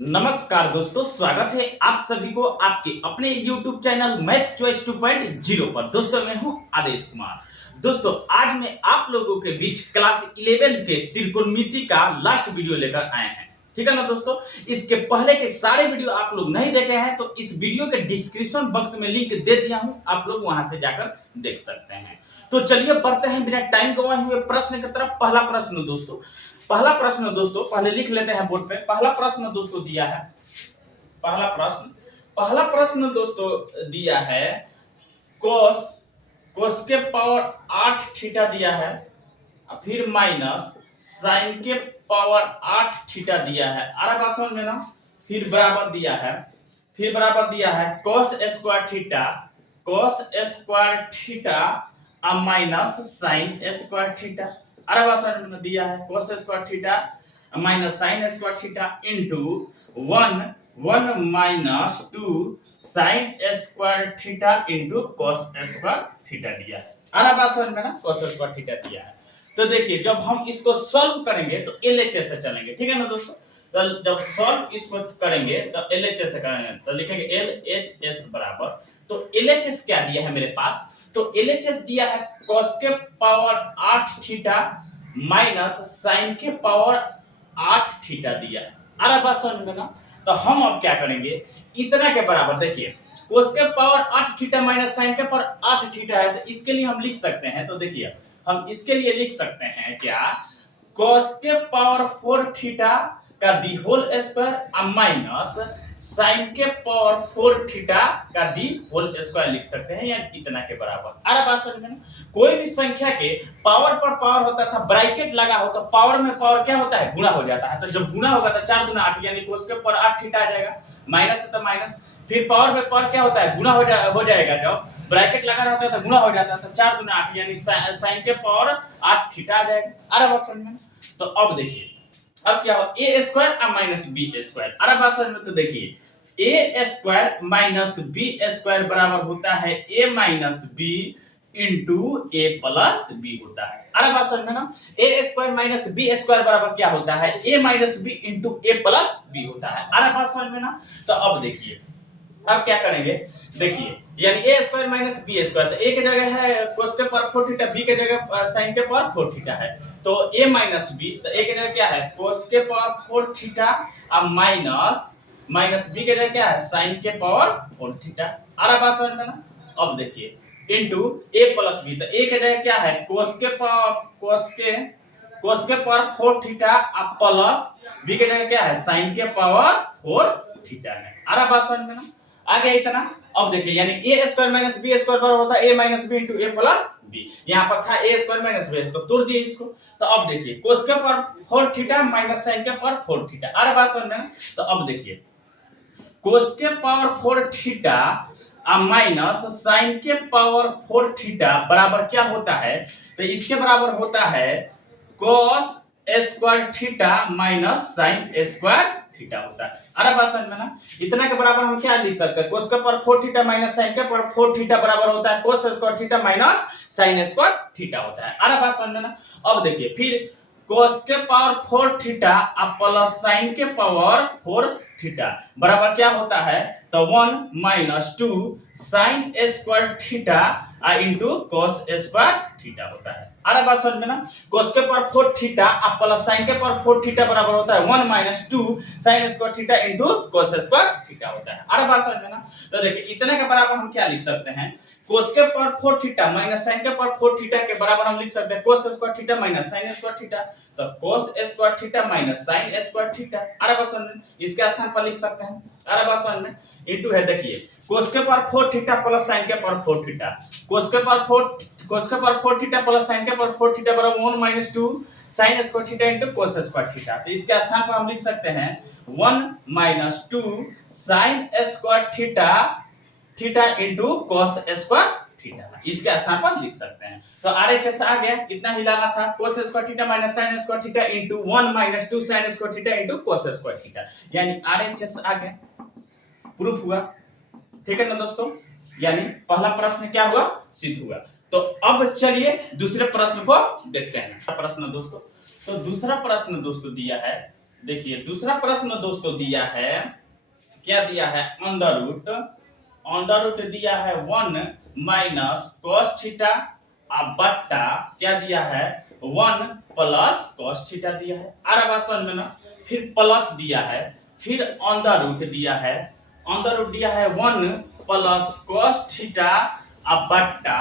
नमस्कार दोस्तों, स्वागत है आप सभी को आपके अपने YouTube चैनल मैथ चॉइस 2.0 पर। दोस्तों मैं हूं आदेश कुमार। दोस्तों आज मैं आप लोगों के बीच क्लास 11 के त्रिकोणमिति का लास्ट वीडियो लेकर आए हैं। ठीक है ना दोस्तों, इसके पहले के सारे वीडियो आप लोग नहीं देखे हैं तो इस वीडियो के डिस्क्रिप्शन बॉक्स में लिंक दे दिया हूं, आप लोग वहां से जाकर देख सकते हैं। तो चलिए बढ़ते हैं बिना टाइम गवाए हुए प्रश्न की तरफ। पहला प्रश्न दोस्तों पहले लिख लेते हैं बोर्ड पे। पहला प्रश्न दोस्तों दिया है, पहला प्रश्न दोस्तों दिया है कोस कोस के पावर 8 थीटा दिया है, फिर माइनस साइन के पावर 8 थीटा दिया है। आ रहा बात समझ में ना। फिर बराबर दिया है cos square theta minus sine square theta. अरे बात समझ में दिया है cos square theta minus sine square theta into 1 minus 2 sine square theta into cos square theta दिया है। अरे बात समझ में ना, cos स्क्वायर थीटा दिया है। तो देखिए जब हम इसको सॉल्व करेंगे तो LHS से चलेंगे। ठीक है ना दोस्तों, तो जब सॉल्व इसको करेंगे तो LHS से करेंगे तो लिखेंगे LHS बराबर, तो LHS क्या दिया है मेरे पास, तो LHS दिया है cos के पावर 8 थीटा माइनस साइन के पावर 8 थीटा दिया है। अरे बात समझ में ना। तो हम अब क्या करेंगे, इतना के बराबर देखिए cos के पावर 8 थीटा माइनस साइन के पावर 8 थीटा है, तो इसके लिए हम लिख सकते हैं। तो देखिए हम इसके लिए लिख सकते हैं क्या, cos के पावर 4 थीटा का the whole square minus sine के पावर 4 थीटा का दी होल स्क्वायर लिख सकते हैं, यानी इतना के बराबर। अरे बात समझ में ना। कोई भी संख्या के पावर पर पावर होता था, ब्रैकेट लगा हो तो पावर में पावर क्या होता है, गुणा हो जाता है। तो जब गुणा होगा तो 4 गुना 8 यानी cos के पावर 8 थीटा आ जाएगा, माइनस है तो माइनस। फिर पावर में पावर क्या होता है, गुणा हो जाएगा। जब ब्रैकेट लगा रहता है तो गुणा हो जाता है, तो 4 गुना 8 यानी साइन के पावर 8 थीटा आ जाएगा। अरे बात समझ में। तो अब देखिए अब क्या हो, ए स्क्वायर माइनस बी स्क्वायर। अरे बात समझ में। तो देखिए ए स्क्वायर माइनस बी स्क्वायर बराबर होता है ए माइनस बी इंटू ए प्लस बी होता है। अरे बात समझ में ना। ए स्क्वायर माइनस बी स्क्वायर बराबर क्या होता है, ए माइनस बी इंटू ए प्लस बी होता है। अरे बात समझ में ना। तो अब देखिए अब क्या करेंगे, देखिए यानी ए स्क्वायर माइनस बी स्क्वायर, तो ए की जगह है cos के पावर 4 थीटा, बी की जगह साइन के पावर 4 थीटा है। तो ए माइनस बी, तो ए की जगह क्या है cos के पावर 4 थीटा अब माइनस बी की जगह क्या है साइन के पावर 4 थीटा। आ रहा बात समझ में ना। अब देखिए इनटू ए प्लस बी, तो ए की जगह क्या है cos के पावर 4 थीटा अब प्लस बी की जगह क्या है साइन के पावर 4 थीटा है। आ रहा बात समझ में ना। आ गया इतना। अब देखिए यानी ए स्क्वायर माइनस बी स्क्वायर बराबर होता है ए माइनस बी इंटू ए प्लस बी। यहाँ पर था ए स्क्वायर माइनस बी, तो तोड़ दिए इसको। तो अब देखिए cos के पावर 4 थीटा माइनस साइन के पावर 4 थीटा। अरे बात समझ में। तो अब देखिए cos के पावर 4 थीटा माइनस साइन के पावर 4 थीटा बराबर क्या होता है, तो इसके बराबर होता है cos square theta minus sine square theta होता है। अरे बात समझ में ना। इतना के बराबर हम क्या लिख सकते हैं, cos के पावर 4 थीटा माइनस साइन के पावर 4 थीटा बराबर होता है cos square theta minus sine square theta होता है। अरे बात समझ में ना। अब देखिए फिर cos के पावर 4 थीटा प्लस साइन के पावर 4 थीटा बराबर क्या होता है, तो 1 minus 2 sine square theta into cos square theta होता है। अरे बात समझ में ना। cos के पावर 4 थीटा प्लस साइन के पावर 4 थीटा बराबर होता है 1 minus 2 sine square theta into cos square theta होता है। अरे बात समझ में ना। तो देखिए इतने के बराबर हम क्या लिख सकते हैं, cos के पावर 4 थीटा माइनस साइन के पावर 4 थीटा के बराबर हम लिख सकते हैं cos square theta minus sine square theta. तो cos square theta minus sine square theta. अरे बात समझ में, इसके स्थान पर लिख सकते हैं। अरे बात समझ में। इनटू है देखिए cos के पावर 4 थीटा प्लस साइन के पावर 4 थीटा, cos के पावर 4 थीटा प्लस साइन के पावर 4 थीटा बराबर 1 minus 2 sine square theta into cos square theta. तो इसके स्थान पर हम लिख सकते हैं 1 minus 2 sine square theta into cos square theta, इसके स्थान पर लिख सकते हैं। तो RHS आ गया, इतना ही लाना था cos square theta minus sine square theta into 1 minus 2 sine square theta into cos square theta, यानी RHS आ गया। प्रूफ हुआ। ठीक है ना दोस्तों, यानी पहला प्रश्न क्या हुआ, सिद्ध हुआ। तो अब चलिए दूसरे प्रश्न को देखते हैं। प्रश्न दोस्तों, तो दूसरा प्रश्न दोस्तों दिया है देखिए दूसरा प्रश्न दोस्तों दिया है, क्या दिया है, अंडर रूट दिया है 1 माइनस कॉस थीटा बट्टा क्या दिया है 1 प्लस कॉस थीटा दिया है। आ रहा बात समझ में ना। फिर प्लस दिया है, फिर अंडर रूट दिया है, अंडर रूट दिया है 1 प्लस कॉस थीटा बट्टा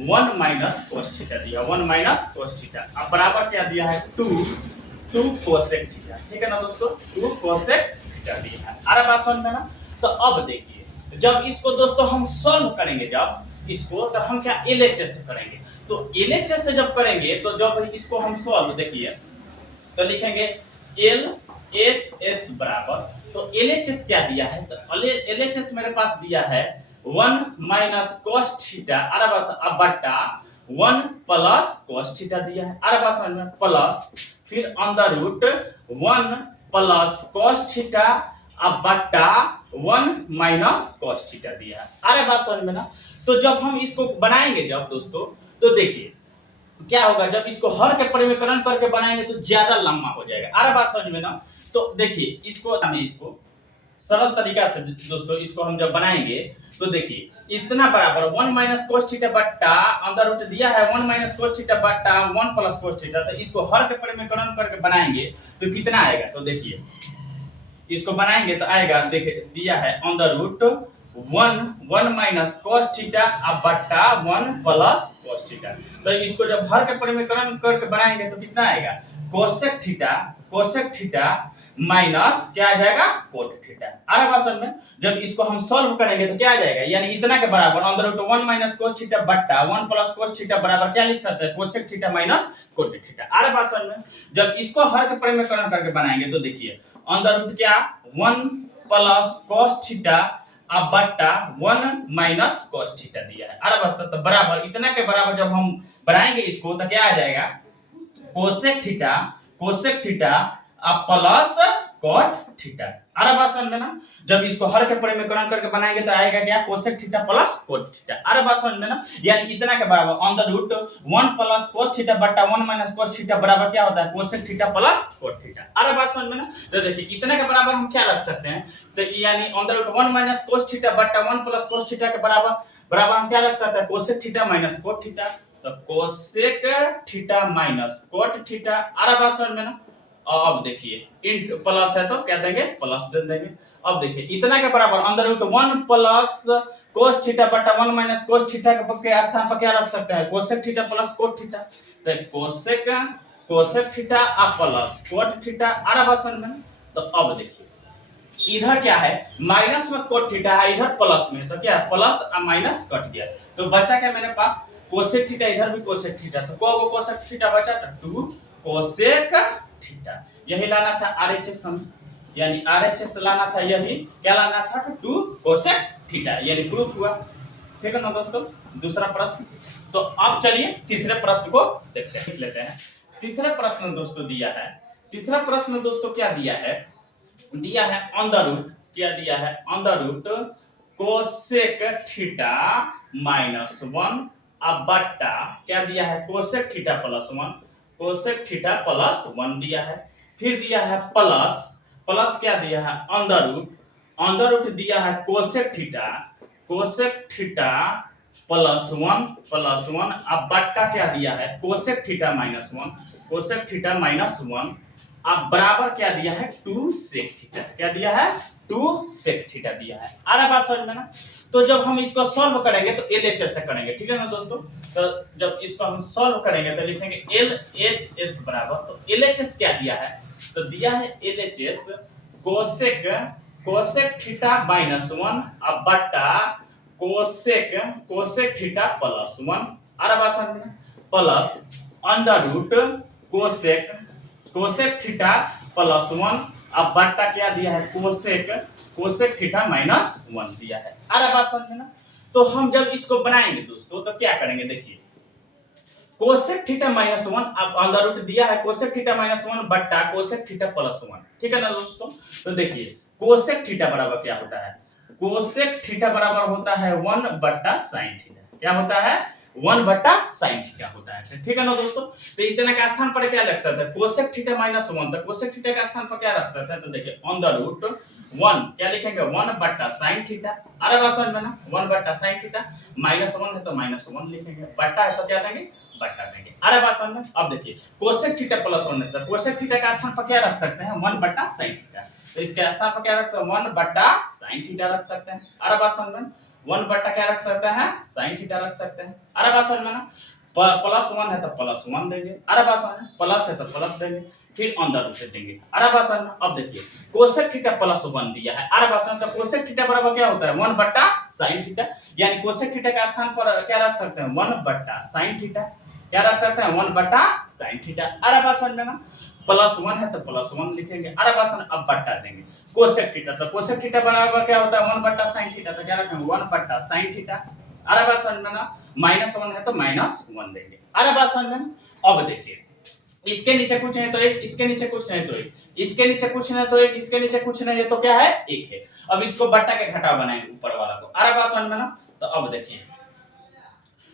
1 माइनस कॉस थीटा दिया, 1 माइनस कॉस थीटा अब बराबर क्या दिया है 2 कोसेक थीटा। ठीक है ना दोस्तों, 2 कोसेक थीटा दिया है। आ रहा बात समझ में ना। तो अब देखिए जब इसको दोस्तों हम सॉल्व करेंगे, जब इसको तो हम क्या एलएचएस से करेंगे। तो एलएचएस से जब करेंगे तो जब इसको हम सॉल्व देखिए तो लिखेंगे एल एच एस बराबर, तो एल एच एस क्या दिया है, तो एल एच एस मेरे पास दिया है 1 माइनस कॉस थीटा अब बट्टा 1 प्लस कॉस थीटा दिया है। अरे बात समझ में, प्लस फिर under root 1 plus cos theta अब बट्टा 1 माइनस कॉस थीटा दिया है। अरे बात समझ में ना। तो जब हम इसको बनाएंगे जब दोस्तों, तो देखिए क्या होगा, जब इसको हर के परिमीकरण करके बनाएंगे तो ज्यादा लंबा हो जाएगा। अरे बात समझ में ना। तो देखिए इसको सरल तरीका से दोस्तों इसको हम जब बनाएंगे तो देखिए इतना बराबर 1 माइनस कोस थीटा बट्टा अंदर रूट दिया है 1 माइनस कोस थीटा बट्टा 1 प्लस कोस थीटा, तो इसको हर के परिमीकरण करके बनाएंगे तो कितना आएगा, तो देखिए इसको बनाएंगे तो आएगा, देखिए दिया है अंदर रूट 1 माइनस कॉस थीटा अब बट्टा 1 प्लस कॉस थीटा। तो इसको जब हर के परिमीकरण करके बनाएंगे तो कितना आएगा कोसेक थीटा माइनस क्या आ जाएगा कोट थीटा। आ रहा बात समझ में। जब इसको हम सॉल्व करेंगे तो क्या आ जाएगा, यानी इतना के बराबर अंदर रूट 1 माइनस कोस थीटा बट्टा 1 प्लस कोस थीटा बराबर क्या लिख सकते हैं cosec theta minus cot theta. आ रहा बात समझ में। जब इसको हर के परिमीकरण करके बनाएंगे तो देखिए अंदर रूट क्या 1 प्लस कॉस थीटा अब बट्टा 1 माइनस कॉस थीटा दिया है। अरे बस तो बराबर इतना के बराबर जब हम बनाएंगे इसको तो क्या आ जाएगा कोसेक थीटा अब प्लस कॉट थीटा। अरे बात समझ में ना। जब इसको हर के परिमीकरण करके बनाएंगे तो आएगा क्या cosec theta plus cot theta. अरे बात समझ में ना। यानी इतना के बराबर under root 1 plus cos theta बट्टा 1 माइनस कोस थीटा बराबर क्या होता है cosec theta plus cot theta. अरे बात समझ में ना। तो देखिए इतना के बराबर हम क्या रख सकते हैं, तो यानी under root 1 minus cos theta बट्टा 1 प्लस कोस थीटा के बराबर हम क्या रख सकते हैं cosec theta minus cot theta. तो cosec theta minus cot theta. अरे बात समझ में ना। अब देखिए इंट प्लस है तो क्या देंगे प्लस दे देंगे। अब देखिए इतना के बराबर अंदर रूट 1 प्लस कोस थीटा बटा 1 माइनस कोस थीटा के स्थान पर क्या रख सकते हैं cosec theta plus cot theta. तो कोसेक थीटा अब प्लस कोट थीटा। आ रहा बात समझ में। तो अब देखिए इधर क्या है माइनस में कोट थीटा है, इधर प्लस में, तो क्या है प्लस और माइनस कट गया तो बचा क्या मेरे पास कोसेक थीटा, इधर भी कोसेक थीटा, तो कोसेक थीटा बचा तो 2 कोसेक थीटा। यही लाना था आरएचएस हम, यानी आरएचएस लाना था, यही क्या लाना था 2 कोसेक थीटा, यानी प्रूफ हुआ। ठीक है ना दोस्तों। दूसरा प्रश्न। तो अब चलिए तीसरे प्रश्न को देखते लेते हैं। तीसरा प्रश्न दोस्तों दिया है, तीसरा प्रश्न दोस्तों क्या दिया है अंडर रूट, क्या दिया है under root cosec theta minus 1 अब बट्टा क्या दिया है cosec theta plus 1, cosec theta plus 1 दिया है। फिर दिया है प्लस क्या दिया है अंडर रूट दिया है कोसेक थीटा प्लस 1 अब बट्टा क्या दिया है कोसेक थीटा माइनस 1 अब बराबर क्या दिया है 2 सेक थीटा। क्या दिया है 2 सेक थीटा दिया है। आ रहा बात समझ में ना। तो जब हम इसको सॉल्व करेंगे तो एलएचएस से करेंगे, ठीक है ना दोस्तों। तो जब इसको हम सॉल्व करेंगे तो लिखेंगे एलएचएस बराबर, तो एलएचएस क्या दिया है, तो दिया है एलएचएस कोसेक थीटा माइनस 1 अब बट्टा कोसेक थीटा प्लस 1। आ रहा बात समझ में। Plus under root cosec theta plus 1 अब बट्टा क्या दिया है कोसेक थीटा माइनस 1 दिया है। आ रहा बात समझ में ना। तो हम जब इसको बनाएंगे दोस्तों तो क्या करेंगे, देखिए कोसेक थीटा माइनस 1 अब अंडर रूट दिया है कोसेक थीटा माइनस 1 बट्टा कोसेक थीटा प्लस 1, ठीक है ना दोस्तों। तो देखिए कोसेक थीटा बराबर क्या होता है, कोसेक थीटा बराबर होता है 1 बट्टा साइन थीटा। क्या होता है 1 बटा साइन थीटा होता है। ठीक है ना दोस्तों। तो इतना का स्थान पर क्या रख सकते हैं, कोसेक थीटा माइनस 1। तो कोसेक थीटा का स्थान पर क्या रख सकते हैं, तो देखिए ऑन द रूट 1 क्या लिखेंगे 1 बटा साइन थीटा। अरे बात समझ में ना, 1 बटा साइन थीटा, माइनस 1 है तो माइनस 1 लिखेंगे, बटा है तो क्या देंगे बटा देंगे। अरे बात समझ में। अब देखिए कोसेक थीटा प्लस 1 है तो कोसेक थीटा का स्थान पर क्या रख सकते हैं 1 बटा साइन थीटा। तो इसके स्थान पर क्या रख सकते हैं 1 बटा साइन थीटा रख सकते हैं। अरे बात समझ में। 1 बटा क्या रख सकते हैं साइन थीटा रख सकते हैं। अरे बात समझ में ना। प्लस 1 है तो प्लस 1 देंगे। अरे बात समझ में। प्लस है तो प्लस देंगे, फिर अंदर रूट देंगे। अरे बात समझ में। अब देखिए कोसेक थीटा प्लस 1 दिया है। अरे बात समझ। तो कोसेक थीटा बराबर क्या होता है 1 बटा साइन थीटा, यानी कोसेक थीटा का स्थान पर क्या रख सकते हैं 1 बटा साइन थीटा। क्या रख सकते हैं 1 बटा साइन थीटा। अरे बात समझ में ना। प्लस 1 है तो प्लस 1 लिखेंगे। अरे बात समझ। अब बटा देंगे कोसेक थीटा, तो कोसेक थीटा बराबर क्या होता है 1 बटा साइन थीटा। तो क्या रखेंगे 1 बटा साइन थीटा। अरे बात समझ में ना। माइनस 1 है तो माइनस 1 देंगे। अरे बात समझ में। अब देखिए इसके नीचे कुछ नहीं तो एक, इसके नीचे कुछ नहीं तो एक, इसके नीचे कुछ नहीं तो एक, इसके नीचे कुछ नहीं है तो क्या है एक है। अब इसको बट्टा के घटाव बनाएंगे ऊपर वाला को। अरे बात समझ में ना। तो अब देखिए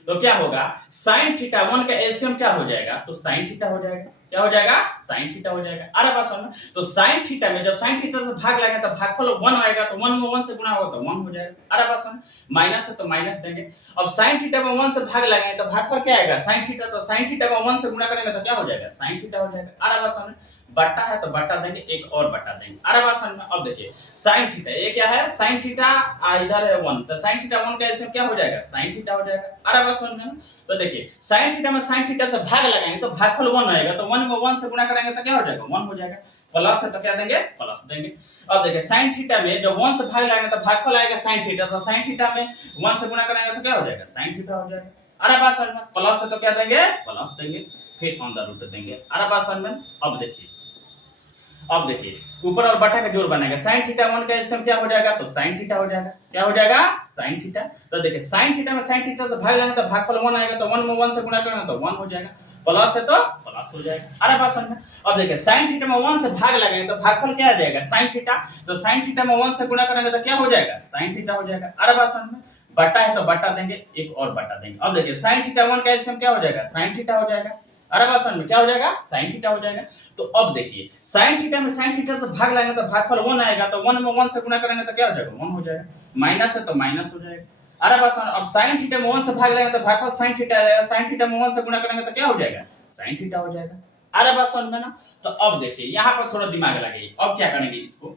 तो क्या होगा साइन थीटा 1 का एलसीएम क्या हो जाएगा, तो साइन थीटा हो जाएगा। क्या हो जाएगा साइन थीटा हो जाएगा। अरे बात समझ। तो साइन थीटा में जब साइन थीटा से भाग लगेगा तो भागफल 1 आएगा, तो 1 में 1 से गुणा होगा तो 1 हो जाएगा। अरे बात समझ। माइनस है तो माइनस देंगे। अब साइन थीटा में 1 से भाग लगेंगे तो भागफल क्या आएगा साइन थीटा, तो साइन थीटा में 1 से गुणा करेंगे तो क्या हो जाएगा साइन थीटा हो जाएगा। अरे बात समझ। बट्टा है तो बट्टा देंगे, एक और बट्टा देंगे। अरे बात समझ में। अब देखिए साइन थीटा ये क्या है साइन थीटा, इधर है 1, तो साइन थीटा 1 का एलसीएम क्या हो जाएगा साइन थीटा हो जाएगा। अरे बात समझ में। तो देखिए साइन थीटा में साइन थीटा से भाग लगाएंगे तो भागफल 1 आएगा, तो 1 में 1 से गुणा करेंगे तो क्या हो जाएगा 1 हो जाएगा। प्लस है तो क्या देंगे प्लस देंगे। अब देखिए साइन थीटा में जब 1 से भाग लगाएंगे तो भागफल आएगा साइन थीटा, तो साइन थीटा में 1 से गुणा करेंगे तो क्या हो जाएगा साइन थीटा हो जाएगा। अरे बात समझ में। प्लस है तो क्या देंगे प्लस देंगे, फिर अंदर रूट देंगे। अरे बात समझ में। अब देखिए ऊपर और बटा का जोड़ बनेगा, साइन थीटा 1 का एलसीएम क्या हो जाएगा, तो साइन थीटा हो जाएगा। क्या हो जाएगा साइन थीटा। तो देखिए साइन थीटा में साइन थीटा से भाग लेंगे तो भागफल 1 आएगा, तो 1 में 1 से गुणा करेंगे तो 1 हो जाएगा। प्लस है तो प्लस हो जाएगा। अरे बात समझ में। अब देखिए साइन थीटा में 1 से भाग लगेंगे तो भागफल क्या आ जाएगा साइन थीटा, तो साइन थीटा में 1 से गुणा करेंगे तो क्या हो जाएगा साइन थीटा हो जाएगा। अरे बात समझ में। बटा है तो बटा देंगे, एक और बटा देंगे। अब देखिए साइन थीटा 1 का एलसीएम क्या हो जाएगा साइन थीटा हो जाएगा। अरे बात समझ में। क्या हो जाएगा साइन थीटा हो जाएगा। तो अब देखिए साइन थीटा में साइन थीटा से भाग लगाएंगे तो भागफल 1 आएगा, तो 1 में 1 से गुणा करेंगे तो क्या हो जाएगा 1 हो जाएगा। माइनस है तो माइनस हो जाएगा। अरे बात समझ। अब साइन थीटा में 1 से भाग लगाएंगे तो भागफल साइन थीटा आएगा, साइन थीटा में 1 से गुणा करेंगे तो क्या हो जाएगा साइन थीटा हो जाएगा। अरे बात समझ में ना। तो अब देखिए यहाँ पर थोड़ा दिमाग लगाइए, अब क्या करेंगे इसको।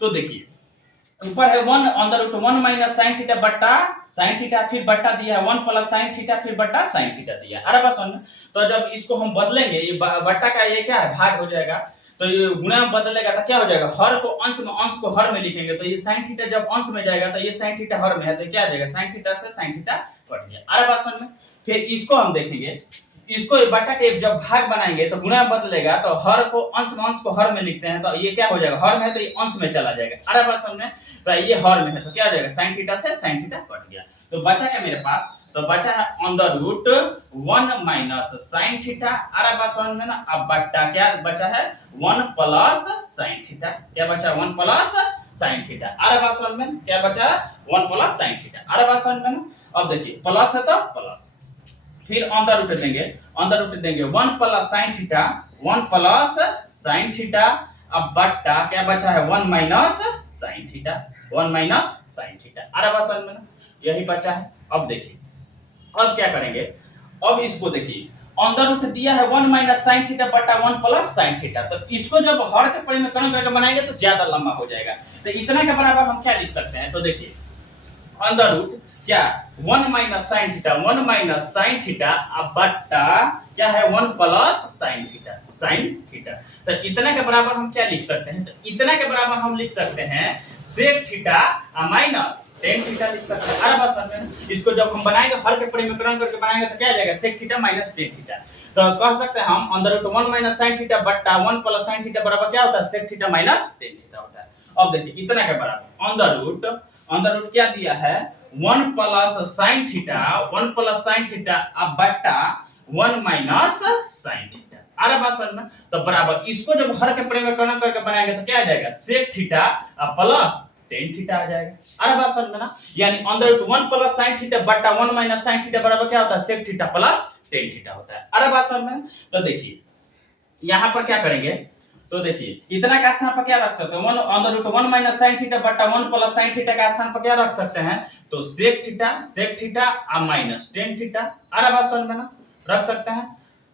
तो देखिए ऊपर है 1 अंदर रूट 1 माइनस साइन थीटा बट्टा साइन थीटा, फिर बट्टा दिया है 1 प्लस साइन थीटा, फिर बट्टा साइन थीटा दिया है। अरे बस समझ। तो जब इसको हम बदलेंगे ये बट्टा का ये क्या है भाग हो जाएगा, तो ये गुणा में बदलेगा तो क्या हो जाएगा हर को अंश में, अंश को हर में लिखेंगे, तो ये साइन थीटा जब अंश में जाएगा तो ये साइन थीटा हर में है, तो क्या आ जाएगा साइन थीटा से साइन थीटा कट गया। अरे बात समझ में। फिर इसको हम देखेंगे, इसको बट्टा के जब भाग बनाएंगे तो गुणा में बदलेगा, तो हर को अंश में, अंश को हर में लिखते हैं, तो ये क्या हो जाएगा हर में है तो ये अंश में चला जाएगा। अरे बात समझ में। तो ये हर में है तो क्या हो जाएगा साइन थीटा से साइन थीटा कट गया। तो बचा क्या मेरे पास, तो बचा है under root 1 minus sine theta. अरे बात समझ में ना। अब बट्टा क्या बचा है 1 प्लस साइन थीटा। क्या बचा 1 प्लस साइन थीटा। अरे बात समझ में। क्या बचा 1 प्लस साइन थीटा। अरे बात समझ में ना। अब देखिए प्लस है तो प्लस, फिर अंदर रूट देंगे, अंदर रूट देंगे 1 plus sine theta, 1 plus sine theta. अब बट्टा क्या बचा है 1 minus sine theta, 1 minus sine theta. अरे बात समझ में ना। यही बचा है। अब देखिए अब क्या करेंगे, अब इसको देखिए अंदर रूट दिया है 1 माइनस साइन थीटा बटा 1 प्लस साइन थीटा, तो इसको जब हर के परिमेकरण करके बनाएंगे तो ज्यादा लंबा हो जाएगा। तो इतना के बराबर हम क्या लिख सकते हैं, तो देखिए अंदर रूट क्या 1 minus sine theta, 1 minus sine theta, अब बट्टा क्या है 1 plus sine theta, sine theta. तो इतना के बराबर हम क्या लिख सकते हैं, तो इतना के बराबर हम लिख सकते हैं sec theta minus tan theta लिख सकते हैं। अरे बस समझे। इसको जब हम बनाएंगे हर के परिमेकरण करके बनाएंगे तो क्या आ जाएगा sec theta minus tan theta. तो कह सकते हैं हम अंदर रूट 1 माइनस साइन थीटा बट्टा 1 प्लस साइन थीटा बराबर क्या होता है sec theta minus tan theta होता है। अब देखिए इतना के बराबर अंदर रूट क्या दिया है 1 plus sine theta, 1 plus sine theta, अब बट्टा 1 माइनस साइन थीटा। अरे बात समझ में। तो बराबर इसको जब हर के परिमेकरण करके बनाएंगे तो क्या आ जाएगा sec theta plus tan theta आ जाएगा। अरे बात समझ में ना, यानी under root 1 plus sine theta बटा 1 माइनस साइन थीटा बराबर क्या होता है, sec theta plus tan theta होता है। अरे बात समझ में। तो देखिए यहां पर क्या करेंगे, तो देखिए इतना का स्थान पर क्या रख सकते हैं, 1 under root 1 minus sine theta बटा 1 प्लस साइन थीटा का स्थान पर क्या रख सकते हैं, तो सेक थीटा और माइनस टेन थीटा। अरे बात समझ में ना, रख सकते हैं।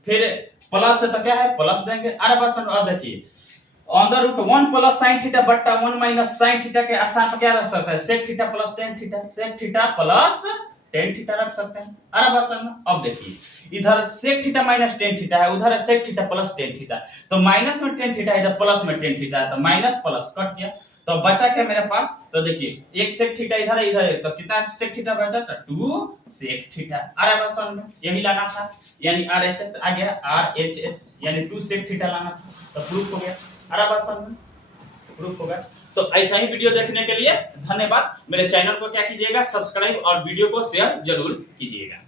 फिर प्लस से तो क्या है, प्लस देंगे। अरे बात समझ। अब देखिए under root 1 plus sine theta बटा 1 माइनस साइन थीटा के स्थान पर क्या रख सकते हैं, sec theta plus tan theta, sec theta plus tan theta रख सकते हैं। अरे बात समझ में। अब देखिए इधर sec theta minus tan theta है, उधर है sec theta plus tan theta, तो माइनस में टेन थीटा है, इधर प्लस में टेन थीटा है, तो माइनस प्लस कट गया, तो बचा क्या मेरे पास, तो देखिए एक सेक थीटा इधर है, इधर है, तो कितना सेक थीटा बचा, तो 2 सेक थीटा। अरे बात समझ में, यही लाना था, यानी आरएचएस आ गया, आरएचएस यानी 2 सेक थीटा लाना था, तो प्रूफ हो गया। अरे बात समझ में, प्रूफ हो गया। तो ऐसा ही वीडियो देखने के लिए धन्यवाद। मेरे चैनल को क्या कीजिएगा, सब्सक्राइब और वीडियो को शेयर जरूर कीजिएगा।